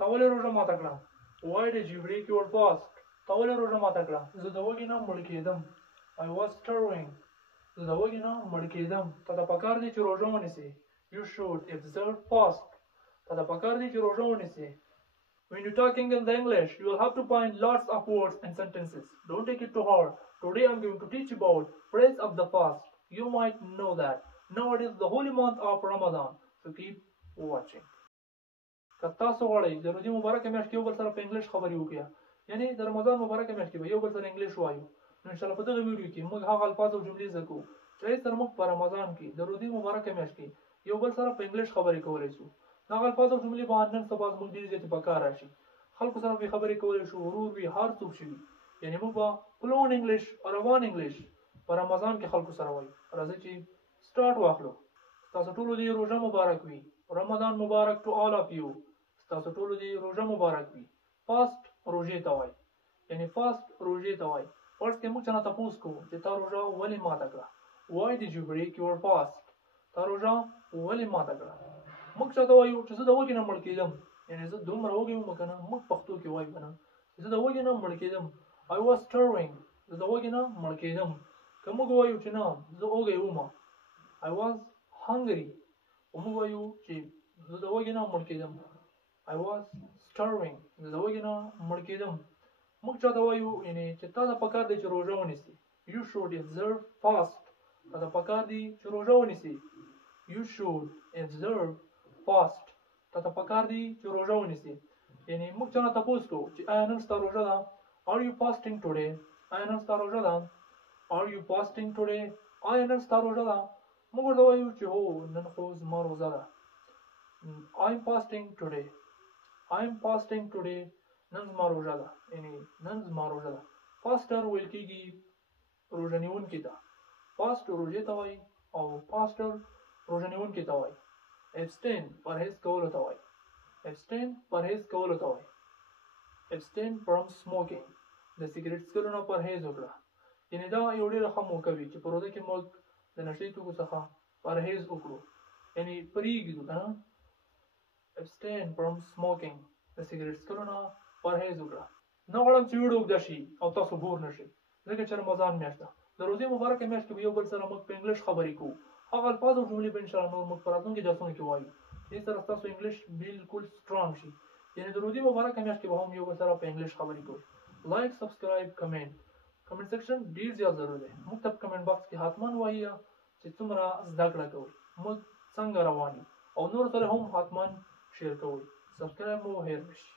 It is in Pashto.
تا ولې روژه ماته کړه؟ Why did you break your fast? تا ولې روژه ماته کړه؟ زه د وږي نه مړ کېدم. I was starving. زه د وږي نه مړ کېدم. ته ته پکار دی چې روژه ونیسې. You should observe fast. ته ته پکار دی چې روژه ونیسې. When you're talking in the English, you will have to find lots of words and sentences. Don't take it too hard. Today I'm going to teach about praise of the fast. You might know that. Now it is the holy month of Ramadan. So keep watching. که تاسو غواړئ د روژې مبارکه میاشت کې یو بل سره په انګلیش خبرې وکړو، یعنی د رمضان مبارکه میاشت کې به یو بل سره انګلیش وایو، نو انشاءالله په دغه ویډیو کې موږ هغه الفاظ او جملې زده کوو چې هغې سره موږ په رمضان کې د روژې مبارکه میاشت کې یو بل سره په انګلیش خبرې کولی شو. هغه الفاظ او جملې به نن سبا زموږ ډېرې زیاتې په کار راشي. خلکو سره به خبرې کولی شو، ورور وي، هر څوک چې وي، یعنی موږ به فلوئنټ انګلیش او روان انګلیش په رمضان کې خلکو سره وایو. راځئ چې سټارټ واخلو. تاسو ټولو دې روژه مبارک وي. رمضان مبارک ټو آل آف یو. تاسو ټولو دې روژه مبارک وي. فاست روژې ته وایي، یعنی فاست روژې ته وایي. فرض کې موږ چا نه تپوس کوو چې تا روژه ولې ماته کړه. Why did you break your fast? تا روژه ولې ماته کړه. موږ چاته وایو چې زه د وږي نه مړ کېدم، یعنی زه دومره وږی وم که نه. موږ پښتو کې وایو که نه چې زه د وږي نه مړ کېدم. I was starving. زه د وږي نه مړ کېدم. که موږ وایو چې نه زه وږی وم، I was hungry. او موږ وایو چې زه د وږي نه مړ کېدم. I was starving. زه د وږي نه مړ کېدم. موږ چاته وایو یعنی چې تا ته پکار دی چې روژه ونیسي. You should observe fast. تا ته پکار دی چې روژه ونیسي. You should observe fast. تا ته پکار دی چې روژه ونیسي. یعنی موږ چا نه تپوس کوو چې آیا نن ستا روژه ده؟ Are you fasting today? آیا نن ستا روژه ده؟ Are you fasting today? آیا نن ستا روژه ده؟ موږ ورته وایو چې هو نن خو زما روژه ده. I'm fasting today. I'm fasting today. نن زما روژه ده، یعنی نن زما روژه ده. فاسټر ویل کېږي روژه نیونکي ته. فاست روژې ته وایي او فاسټر روژه نیونکي ته وایي. Abstain پرهیز کولو ته وایي. Abstain پرهیز کولو ته وایي. Abstain from smoking. د سګرټ څکلو نه پرهیز وکړه. یعنی دا یو ډېره ښه موقع وي چې په روژه کې موږ د نشې توکو څخه پرهیز وکړو، یعنی پرېږدو که نه. Abstain from smoking. د سګرټ څکلو نه پرهیز وکړه. نه غواړم چې ویډیو اوږده شي او تاسو بور نه شئ، ځکه چې رمضان میاشت ده. د روژې مبارکه میاشت کې به یو بل سره موږ په انګلیش خبرې کوو. هغه الفاظ او جملې به انشاءالله نور موږ په راتلونکي درسونو کې وایو. دې سره ستاسو انګلیش بالکل سټرانګ شي. یعنې د روژې مبارکه میاشت کې به هم یو بل سره په انګلیش خبرې کوو. لایک، سبسکرایب، کمنټ. کمنټ سیکشن ډېر زیات ضروري دی. موږ ته په کمنټ باکس کې حتما وایي چې څومره زده کړه کوئ، موږ څنګه روان یو، او نور سره هم حتما شیر کوئ. سبسکرایب مو هېر نه شي.